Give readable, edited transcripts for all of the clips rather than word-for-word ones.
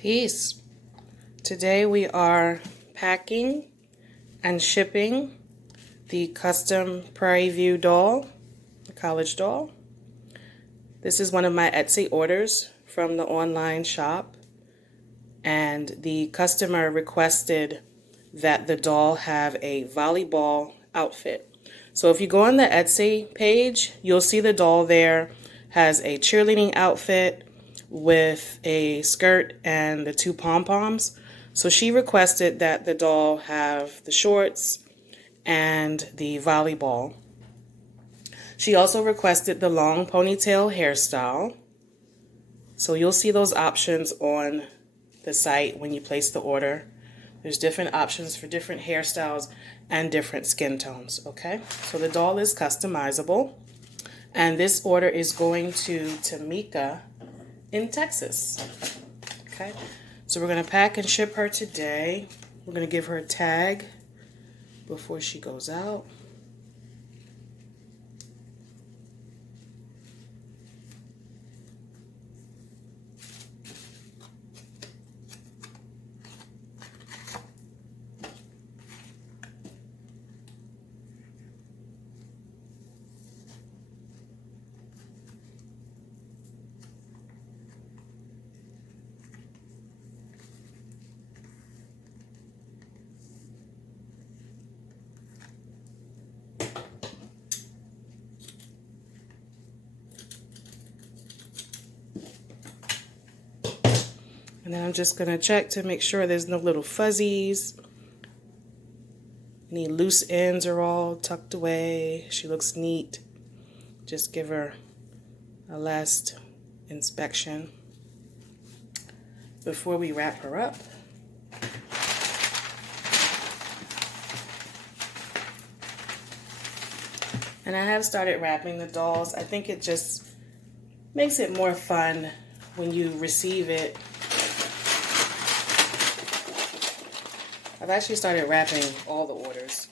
Peace. Today we are packing and shipping the custom Prairie View doll, the college doll. This is one of my Etsy orders from the online shop, and the customer requested that the doll have a volleyball outfit. So if you go on the Etsy page, you'll see the doll there has a cheerleading outfit with a skirt and the two pom-poms. So she requested that the doll have the shorts and the volleyball. She also requested the long ponytail hairstyle. So you'll see those options on the site when you place the order. There's different options for different hairstyles and different skin tones, okay? So the doll is customizable. And this order is going to Tamika in Texas. Okay, so we're going to pack and ship her today. We're going to give her a tag before she goes out. And then I'm just going to check to make sure there's no little fuzzies. Any loose ends are all tucked away. She looks neat. Just give her a last inspection before we wrap her up. And I have started wrapping the dolls. I think it just makes it more fun when you receive it. I've actually started wrapping all the orders.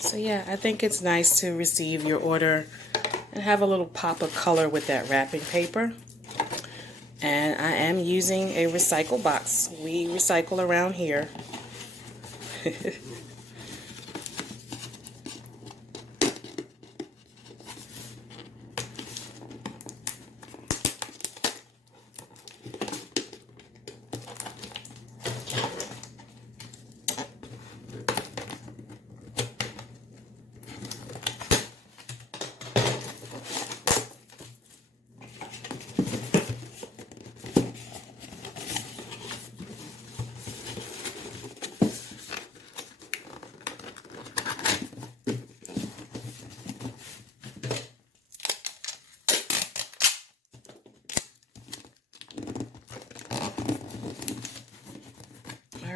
So yeah, I think it's nice to receive your order and have a little pop of color with that wrapping paper. And I am using a recycle box. We recycle around here.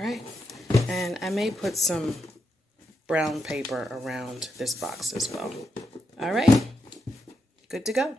right, and I may put some brown paper around this box as well. All right, good to go.